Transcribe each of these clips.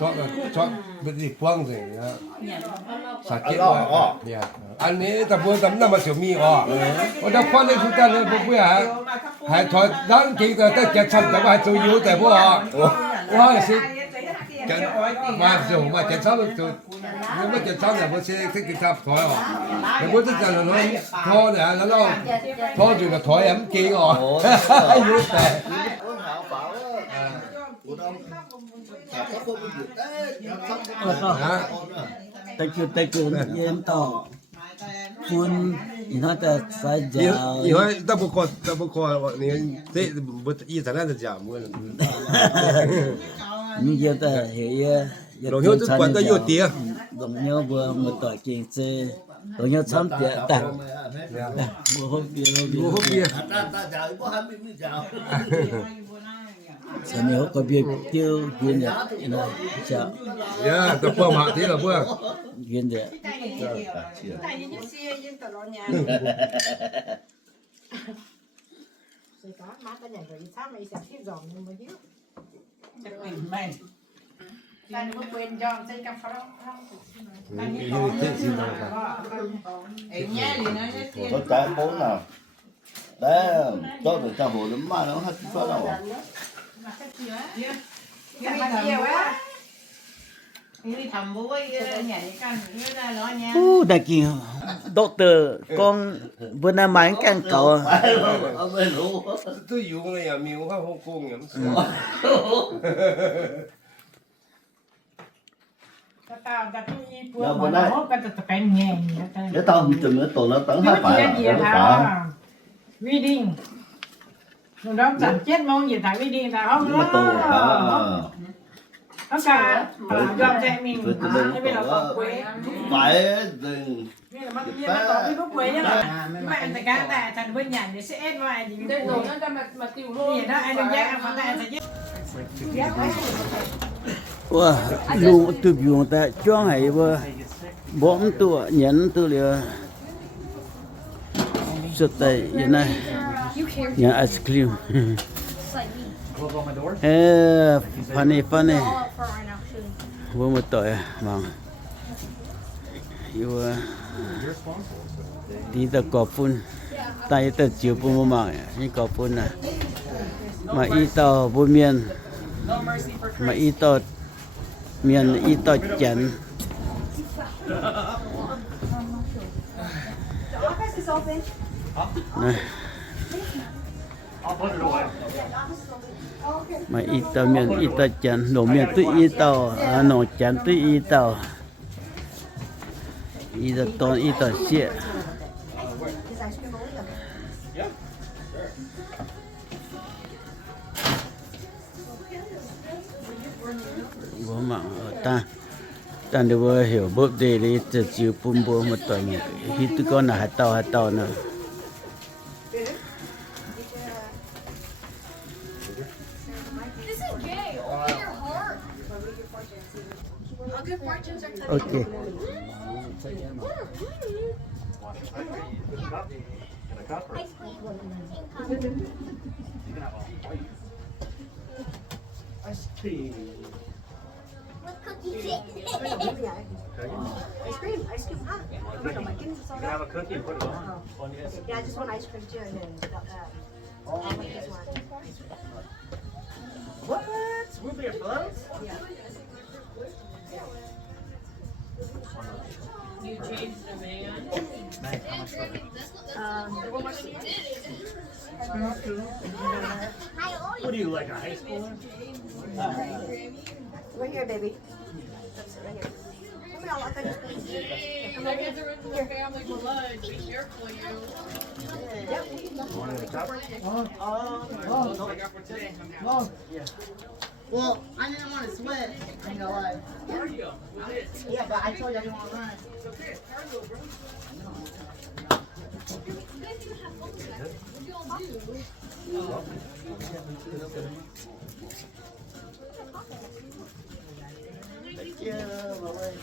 chọn bên gì quăng thì sạch chết rồi anh ấy tập buôn tấm năm mà tiểu mi ở đó quan lên chúng ta lên bố bữa hãy thôi đáng kỹ cái tới chặt sạchแต่ว่าตัวยูแต่พวกว่าสิมาสู่มาchặt sạchตัวnếu mà chặt sạch là bố sẽ thích cái tháp thỏi ởแต่bố thích rằng là nó thò này nó lo thò rồi là thỏi ấm kỹ ởยูแต่Thank you yen toคุณน่าจะใส่ยาว 以后都不过你这不一直那是讲么了你有的黑呀老牛这管得又低老牛不没多经济老牛参别的我好别sau này họ có việc tiêu viên đấy, nó chợ. Yeah, tập qua mạng thế là vừa. Viên đấy. Có trái bốn nào đấy cho được cho hồ lắm mà nó hết số đâu Đại kỳ doctor con bữa nay máy càng cậu tôi dùng này miêu hoa Hồng Kông nhỉ bữa nay để tao chừng nữa tụi nó tấn hết phải reading nó chẳng chết mong gì tại reading tại không đó nó cả dòng chạy mình hay bây giờ còn quế phải dừng nhưng mà còn cái lúc quế nhá mà anh ta tại thành bên nhà để sẽ ép ngoài gì đây rồi nó mà tiêu luôn vậy đó anh đừng giác anh phải tại sẽ chết wow lu từ dùng tại cho hay vừa bom tua nhẫn tu liền xuất tại như này nhà ice cream funny vừa một tội bằng yêu đi từ cọp phun tay từ chiều phun mà như cọp phun này mà y tàu bùi miền mà y tàu miền y tàu chén này mà y tàu miền y tàu chén nổ miền tụi y tàu nổ chén tụi y tàu y tàu ton y tàu xịa bố mạng ta đều hiểu bớt đi đi từ chiều bún bố một tuần khi tụi con là hạt tàu nữa okay Ice cream hot. You can have a cookie and put it on. Yeah, I just want ice cream too, and then this one. what root beer floats Yeah. You changed the man. what do you like a high schooler Right here, baby. That's it, right here. Come on, I'll take this. That gets into the family blood. Be careful, you. Well, I didn't want to sweat. I ain't gonna lie. Yeah, but I told you I didn't want to run. Thank you, my way.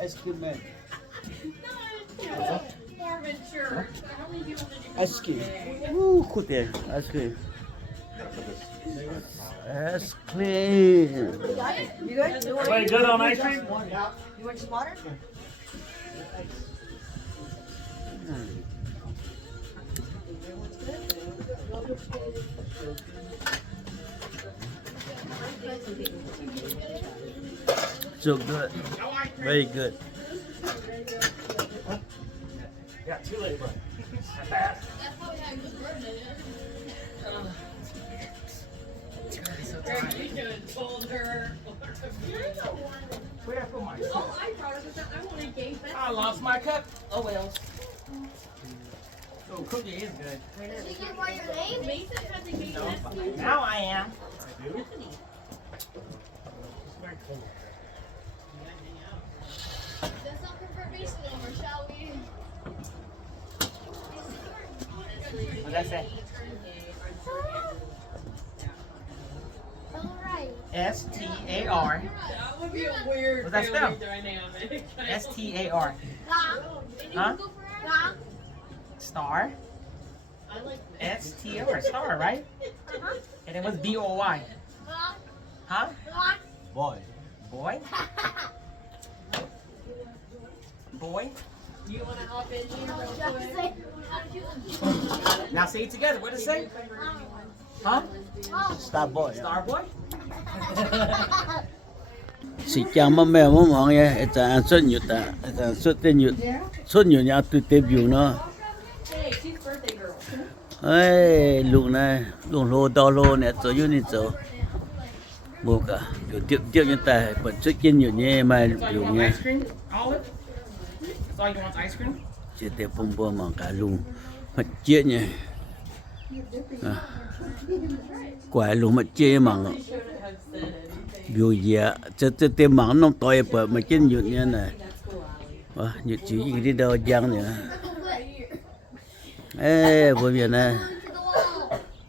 Ice cream man. More mature. How many people did you Ice cream. Woo, cool there. Ice cream. That's clean. You good? You good? Play good on ice cream? You want some water? So good. Very good. Yeah, too late, bro. That's probably how good word it is. Greg, you should have told her. Where did I put my Oh, I brought it, but I want to game that. I lost my cup. Oh well. Oh, cookie is good. Did you get by your name? Mason has a game that. Now I am. Let's not convert Mason over, shall we? What's that say? Alright. S-T-A-R. That would be a weird What's that family spell? dynamic. S-T-A-R. Huh? Star. S-T-A-R. Star, right? And then what's B-O-Y? Huh? Boy. Boy? Boy? Do you want to hop in here real quick? Now say it together. What does it say? Huh? Star boy. Star boy? Si chang mà mèo mà mong ya, ta xuất nhật ta, ta xuất tên nhật nhà tụi tép nhiều nó. Hey, she's birthday girl. Ê, lúc này, lúc lô đo lô này, cho yêu này cho. Bố cả, điều tiếp như ta, vẫn xuất trên nhiều nhé mà That's all you nhiều want nhé. ice cream? Olive? That's all you want ice cream? Chỉ để bông bông mà cả luôn, mà chết nhé. Quả luôn mà chết mà. Biểu dạ, cho tên mạng nông tội bờ mà trên nhật nha này. Nhật chỉ gì đi đâu giang nữa. Ê, bữa giờ này,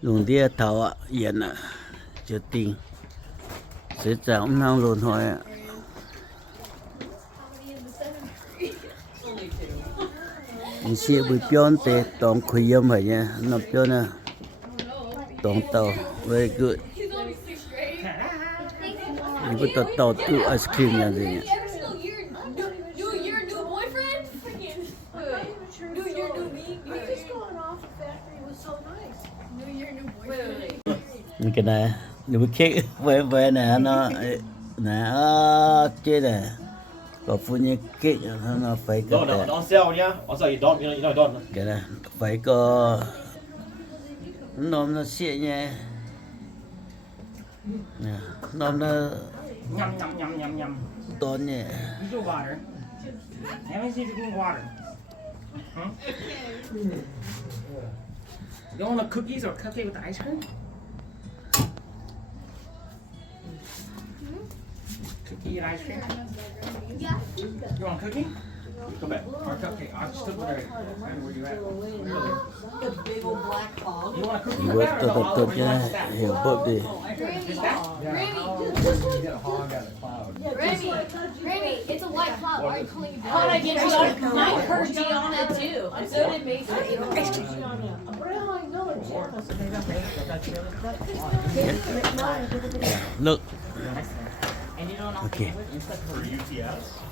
luôn đi thầu ạ, yên ạ, chưa tin. Sẽ chẳng năng luôn thôi ạ. Mình sẽ bị pion tê tổng khuy yếm vậy nha, nó pion à. Tổng tàu, very good. Mình có tàu tàu tu ice cream nha gì nhỉ. Your new boyfriend? Freaking. Your new me? He's going off the factory. It was so nice. Your new boyfriend. Cái này, nếu cái về này nó nè, chết này. Có phụ như cái nó phải có No, don't sell, yeah? Also, you don't, you know, don't. cái này phải có nó xịa nha. Nè, nó Yum, yum, yum, yum, yum. to nha. Use your water. Haven't seen you drink water. Huh? You want the cookies or cupcake with the ice cream? Cookie and ice cream? Yeah. You want cookie? Come back. Or cupcake. I'll just look where you at. The big old black hog. You want a cookie with Bớt that or tôi no? tôi Or you cho want that? hiểu bớt đi. Remy, it's a white cloud. Why are you calling it? How'd I get you on? I heard you on it too. And so did Mason. Look. And you don't know. Okay.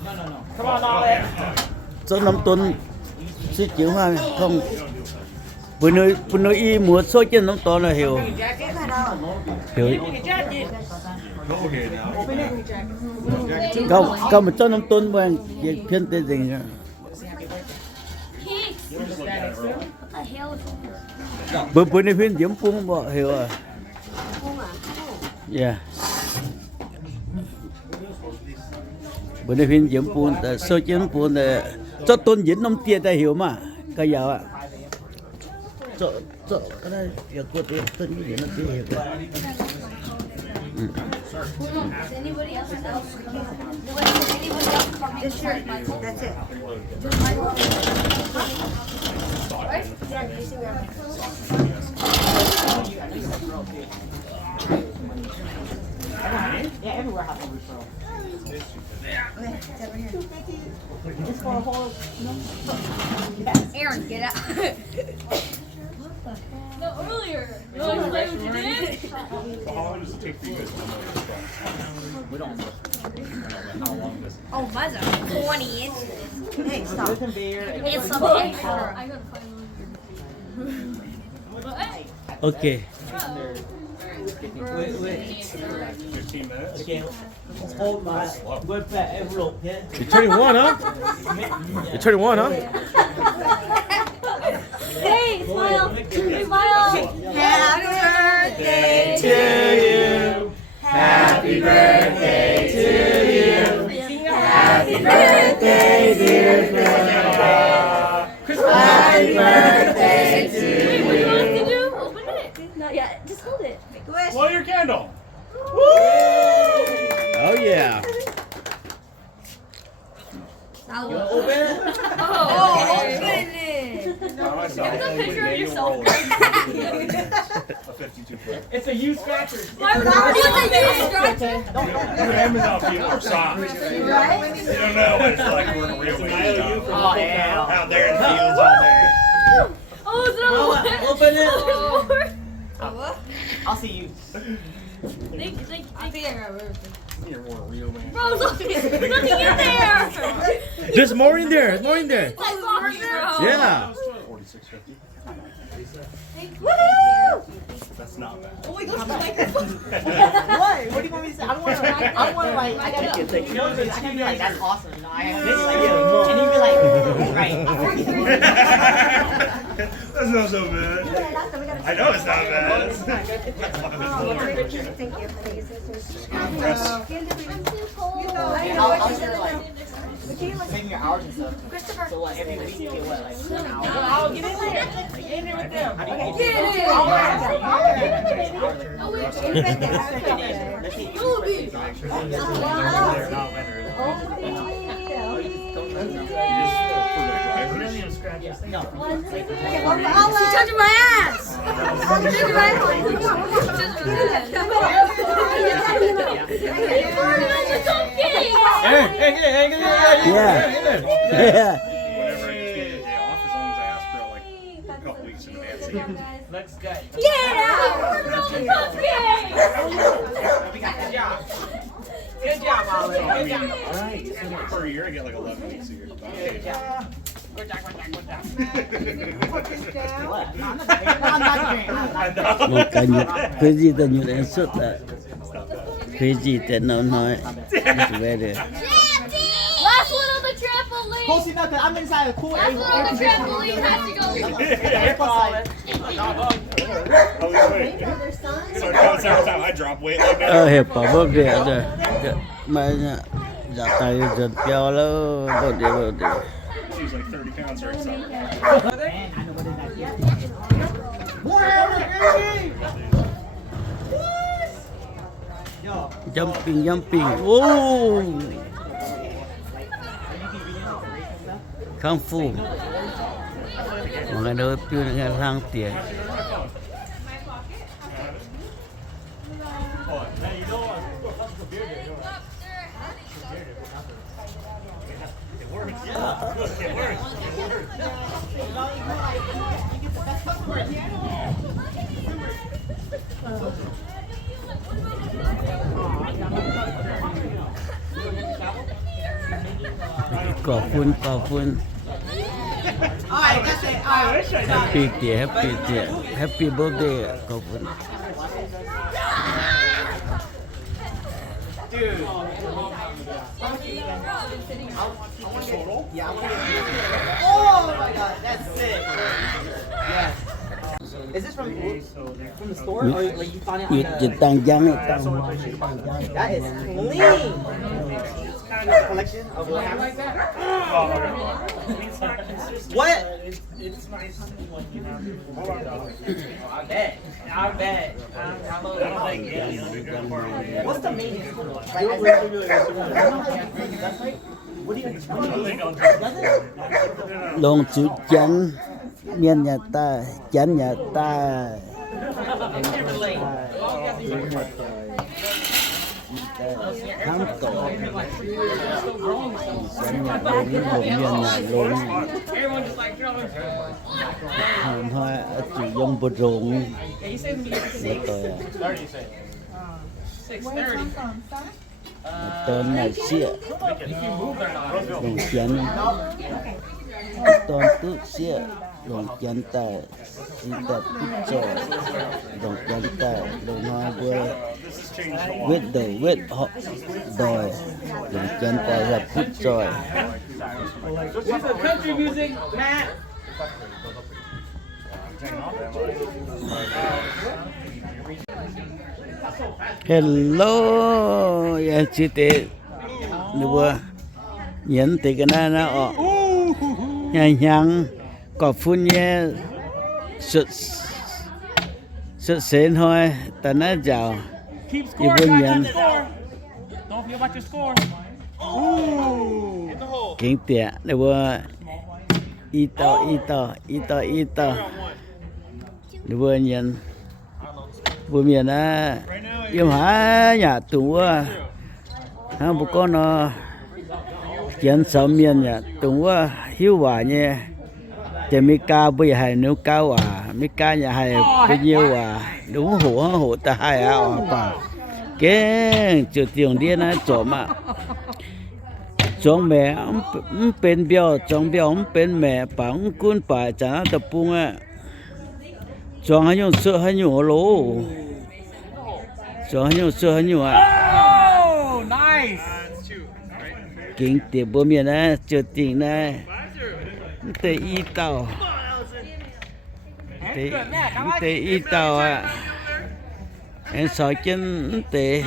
No. Come on, Ollie. Số 5 tuần sẽ chịu hoa không. Bữa nay y mua số trên 5 tuần là hiểu. Hiểu. Không một số 5 tuần mà việc phiên tên gì nữa. Bữa nay phiên điểm phun bỏ hiểu à. Yeah. Bữa nay phiên điểm phun, số trên phun là cho tuần diễn 5 tia ta hiểu mà. Cái giờ ạ. Cho cái này giờ cô tiếp tuần diễn 5 tia hiểu. Does anybody else know? Anybody else come in? That's it. Right? Yeah, you see where Yeah, everywhere has a referral. Okay, it's over here. Just for a whole. Aaron, get out. No, really, earlier. You want to play what you did? So how long does it take for you guys to know? We don't know how long this is. Oh, mine's are 20 inches. Hey, stop. It's a I picture. gotta find one. But hey. Okay. 15 minutes? Okay. Hold my web back envelope, yeah? You're 21, huh? You're 21, huh? Hey, smile. Smile. Happy birthday To you. Happy birthday to you. Happy birthday, dear Philippa. Happy birthday to Wait, you. what do you want us to do? Open it. Not yet. Just hold it. Blow your candle. Oh yeah. Oh, goodness. It's a picture of yourself. A 52 foot. It's a used scratcher. Why would you use You Amazon people are soft. You don't know what it's like working real with Oh, yeah. out there in the fields all day. Oh, is it on the left? Open it. Oh, I'll see you. thank you. You're more real, man. Bro, there's nothing in there. There's more in there. There's more in there. Like box, bro. Yeah. 4650. Woohoo! That's not bad. Oh my gosh, the microphone. What? What do you want me to say? I don't want to like, I gotta, you know, I can be like, that's awesome. You know, I have this, like, and you'd be like, right. That's not so bad. I know it's not bad. Thank you. I think it's I'm too cold. I'll share, like, making your hours and stuff. So, like, every week you get what, like, an hour? I'll get in there. Get in there with them. Get it. She's touching my ass. Touching my Yeah. Yeah. Whenever I just get a day off, as long as I ask for like a couple weeks in advance. Looks good. Good job, Molly. I mean, per year I get like 11 weeks a year. Good job. Good job. What? No, I'm not drinking. Một cái nhật crazy ta nhật em suốt là crazy ta nó nói về được. Last one on the trampoline. Close enough, because I'm inside a cool Last one on the trampoline has to go. Oh, wait. So every time I drop weight like that. Hiệp bảo bớt rẻ rồi. Mà giả tay giật kéo lỡ bớt đi. She's like 30 pounds right now. Jumping. Whoa! Kung Fu. Mga daw piyo nga lang tiyan. Coffin. Alright, that's it. Alright. Happy birthday, Coffin. Dude. Oh my god, that's sick. Yes. Is this from the store or like you found it on the... Tăng giang ấy, tăng. That is clean. Collection of what happened? What? It's nice when you have I bet. What's the main what do you Long chữ chắn, miền nhà ta, chắn nhà ta. tháng tổ xem nhà lông miền nhà lông hàng hoa chỉ dùng bột rụng là tội tên này xịa đồng chén tên tước xịa đồng chén tài xin tập tích trò đồng chén tài đồng hoa quê viết họ đòi đồng chén tài là tích trò hello ya chị tệ nữa nhấn thì cái này nó ở nhang có phun nhé sụt sến thôi ta nói chào Keep you scoring, bring guys. in. Don't forget about your score. Hit the hole. kính tiệt nữa ít nữa nhấn vừa miền á yêu hả nhà tù á ha bố con nó kiến sáu miền nhà tù á hiu hòa nhé chỉ mấy ca bây giờ nếu cao à mấy ca nhà hay bao nhiêu à đúng hổ ta hay à bà cái chỗ tiền đi nó chỗ mà chỗ mẹ ông bên biểu ông bên mẹ bằng quân bài chẳng tập bung à chỗ hay dùng sữa hay dùng lố chỗ hay dùng sữa hay dùng à Oh, nice. kính tiền bố miền á chỗ tiền này tê y tàu tê y tàu à em soi chân tê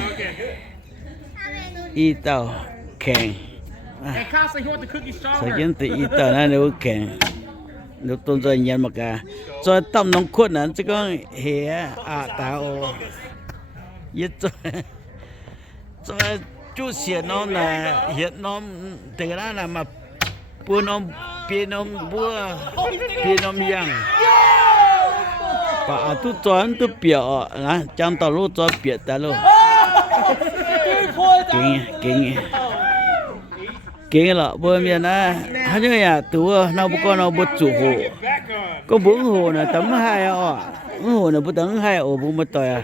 y tàu kèn Hey, Costa, you want the cookie soi stronger? chân tê y tàu này nếu kèn nếu tôn rồi nhận mà cả rồi tâm nông khuất này chứ có hề à tàu ít rồi chú xiên nó là hiện nó từ đó là mà buôn nó biến nó bua biến nó miang bà tu chọn tu biểu à chẳng tao lúc chọn biểu ta luôn kinh là bữa miền á hắn như nhà tu nó bữa con nó bữa chủ hồ có bốn hồ là tấm hai hồ là bữa tấm hai ổ bữa một tỏi à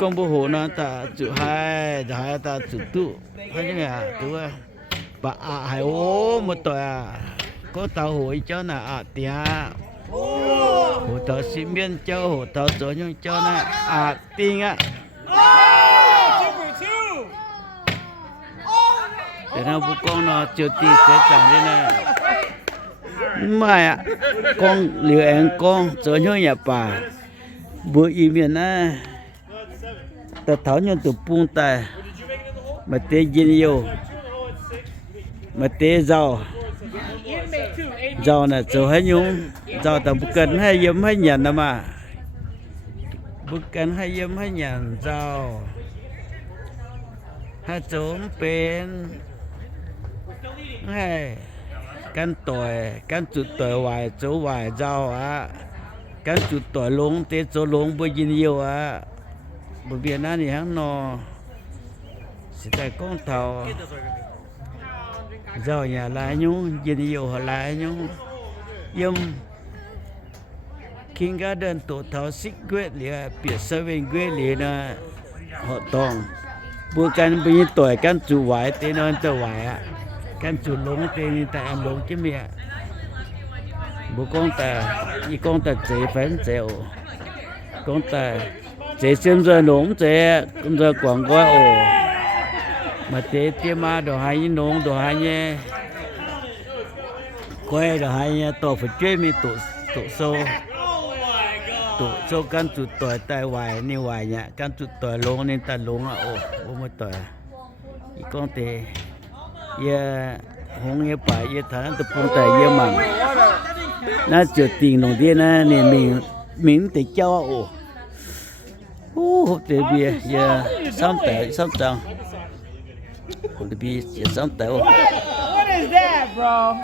con bữa hồ nó ta chủ hai ta chủ tu hắn như nhà tu bà hai ổ một tỏi à có tàu hồ cho là tia hồ tàu xi miên cho hồ tàu chỗ nhung cho là tiền á để nó bố con nó chưa tiền sẽ chẳng thế này mà con liều em con chỗ nhung nhà bà bữa im miền á ta tháo nhung từ buông tay mà tê yên yêu mà tê giàu giàu là chỗ hay nhung giàu ta bức cần hay yếm hay nhận đó mà bức cần hay yếm hay nhận giàu hai chỗ bên hay căn chuột tuổi hoài chỗ hoài giàu á căn chuột tuổi lúng tê chỗ lúng bơi yên yêu á bởi vì nó thì hắn nó sẽ tại con thầu giờ nhà lại nhung nhìn yêu họ lại nhung yếm King Garden tổ thảo xích quyết liền biệt sơ bên quyết liền là họ tòng bữa can bây giờ tuổi can chủ vải tên nó cho vải á can chủ lúng tên tại em lúng chứ mẹ bữa con ta chế phải chế con ta chế xem giờ lúng chế con giờ quảng qua ổ mà tế tiêm mà đồ hai như nông đồ hai nhé quay đồ hai nhé tổ phải chơi mi tổ sâu căn chuột tỏi tai hoài ni hoài nhá căn chuột tỏi lông nên ta lông à ô một tỏi con tê ye hong ye bài ye thằng tập phong tài ye mặn nó chuột tiền đồng tiền á nên mình tê cho hộp tê bia ye xong trăng hộp tê bia ye xong tê What is that, bro?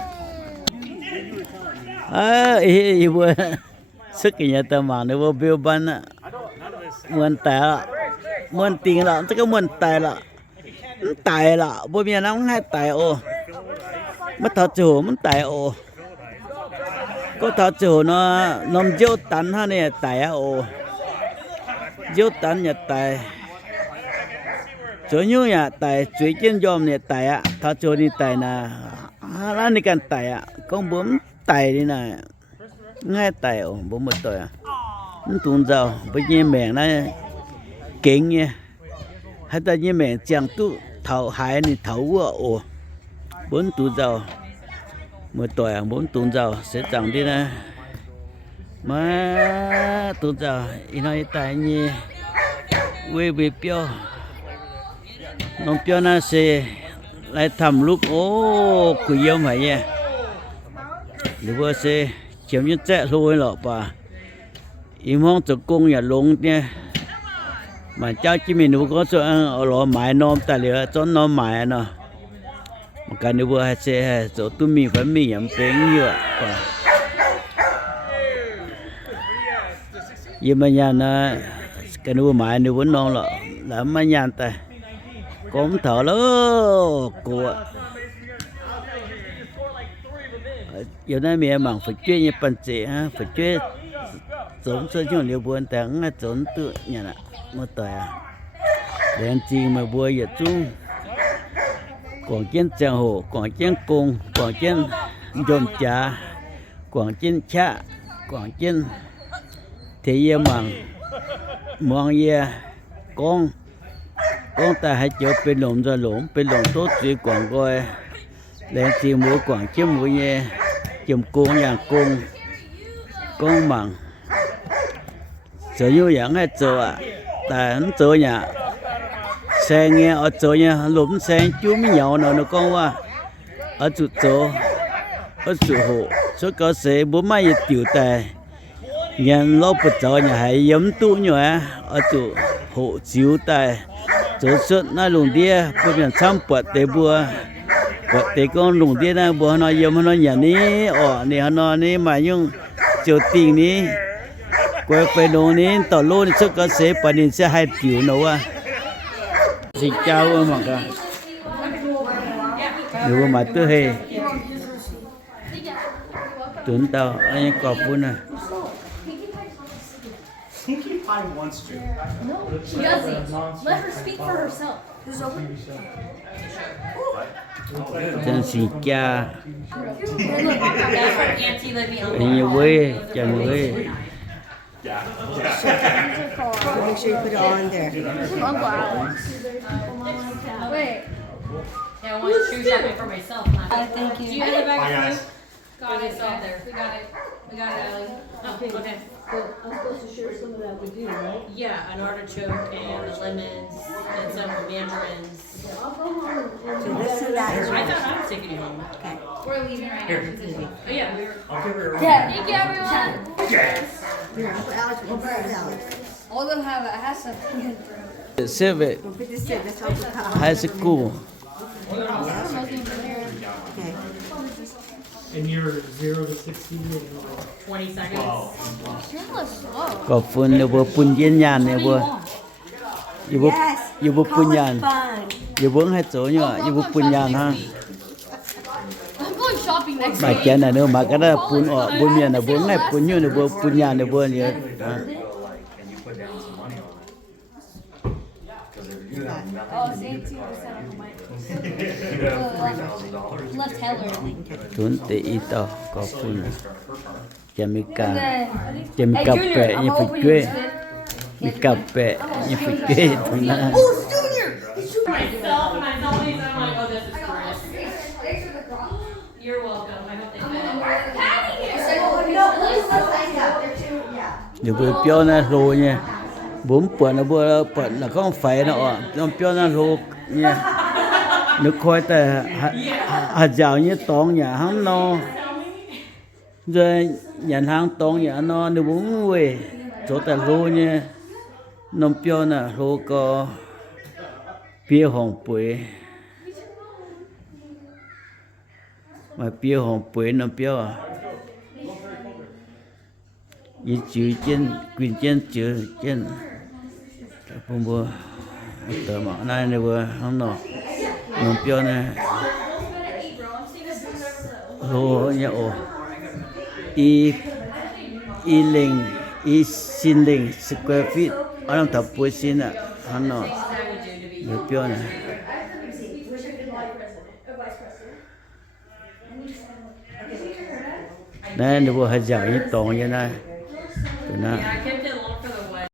Sức cái nhà ta mà nếu vô biêu ban á, muốn ta muốn tiền là chắc có muốn tài là bố mẹ nó hay tài ô mất thọ chủ muốn tài ô có thọ chủ nó nôm dấu tán ha nè tài ô dấu tán nhà tài chỗ như nhà tài chuối trên dòm nè tài ạ thọ chủ đi tài nè là này cần tài ạ con bướm tài đi nè ngay tài ô bố một tuổi à nó tuôn giàu bây giờ mẹ nó kính nha hay ta như mẹ chẳng tu thầu hại này thầu ồ 4 tuổi giàu 10 tuổi 4 tuổi giàu sẽ chẳng đi nè mà tuổi giàu nói tại như quê về biểu nông biểu nó sẽ lại thầm lúc ô cứ yêu mày nha nếu vừa sẽ chiếm như trẻ thôi lọ bà im hoang cho công nhà lông nha mà cháu chỉ mình nếu có chỗ ở lò mài nôm tài liệu cho nó mài nó một cái nếu vừa sẽ chỗ tụi mình phải mình nhắm tiếng nhiều và nhưng mà nhà nó cái nếu mài nếu vẫn non là mà nhà ta cũng thở lắm của giờ này mình mang phải chơi như bạn chị ha phải chơi giống sơ chung liệu buồn tiếng giống tự nhà nè một tuổi à đèn chi mà bùa giờ chung quảng trên chàng hồ quảng trên cung quảng trên dồn trà quảng trên cha quảng trên thế giới màng mong ye con ta hãy chở bên lồng ra lồng bên lồng tốt chỉ quảng coi đèn chi múa quảng trên múa ye chùm cung nhà cung con màng chỗ như vậy hay chỗ à tại hắn chỗ nhà xe nghe ở chỗ nhà lúm xe chú mới nhậu nó con qua ở chỗ hộ số có xe bố mai gì tiểu tài nhà lo bật chỗ nhà hay giống tu nhở ở chỗ hộ chiếu tài chỗ xuất nó lùng đĩa bữa mình xong bật để bữa con lùng đĩa na bữa nó giống nó nhà ní nè nó ní mà nhưng chỗ tiền ní quay về đồ ní tàu lô ní xuất có xe bà nên sẽ hai tiểu nấu à xin chào mà cả nếu mà tôi hề tuấn tao anh có phun à No, she doesn't. Let her speak for herself. chân xin cha That's from Auntie Libby. anh yêu quê chân quê Make sure you put it all in there. Uncle Alex. Wait. Yeah, I want shoe shopping for myself. Thank Do you. you have the bag Hi, of guys. food? Got it. It's all there. We got it. We got it, Allie. Oh, okay. I'm supposed to share some of that with you, right? Yeah, an artichoke and the lemons and some mandarins. I'll go home and. So this and that is I yours. thought I was taking you home. Okay. We're leaving right now. Oh, yeah, we were. I'll give her a Thank you, everyone. Here, Uncle Alex, Uncle Alex. All of them have it. It has some. sẽ về Don't put this in, that's Uncle Alex. high school Okay. And you're 0 to 60 in 20 seconds. You're a little slow. có phun nếu vừa phun yên nhàn nếu vừa Yes. yêu vừa Call phun it nhàn fun. yêu vừa hết chỗ nhở yêu vừa phun nhàn ha I'm going shopping next mà week. chén này nữa mà cái đó phun ở phun miền là vừa ngay phun như là vừa phun nhàn là vừa như Oh, same too. Left Taylor. tuấn tệ ít tao có phun chém mi cà phê như phải chơi mi cà phê như phải chơi thôi na Myself, and I saw these, and I'm like, oh, this is Chris. You're welcome. I hope they fit. nếu vừa béo na lô nha bốn bữa là không phải nó béo na lô nha nước khoai tây hạt dạo như tông nhà hắn nó rồi nhận hàng tông nhà nó nếu muốn về chỗ ta lô nha nông béo nè lô có bia hồng bưởi mà bia hồng bưởi nông béo à ý chữ trên quyền trên chữ trên bông bùa tờ mà nay này vừa không nọ nó biểu này hồ nhậu y linh y xin linh square feet anh tập bồi xin à anh nọ nó biểu này này nó vừa hay dạo như tòng như này. Yeah, I can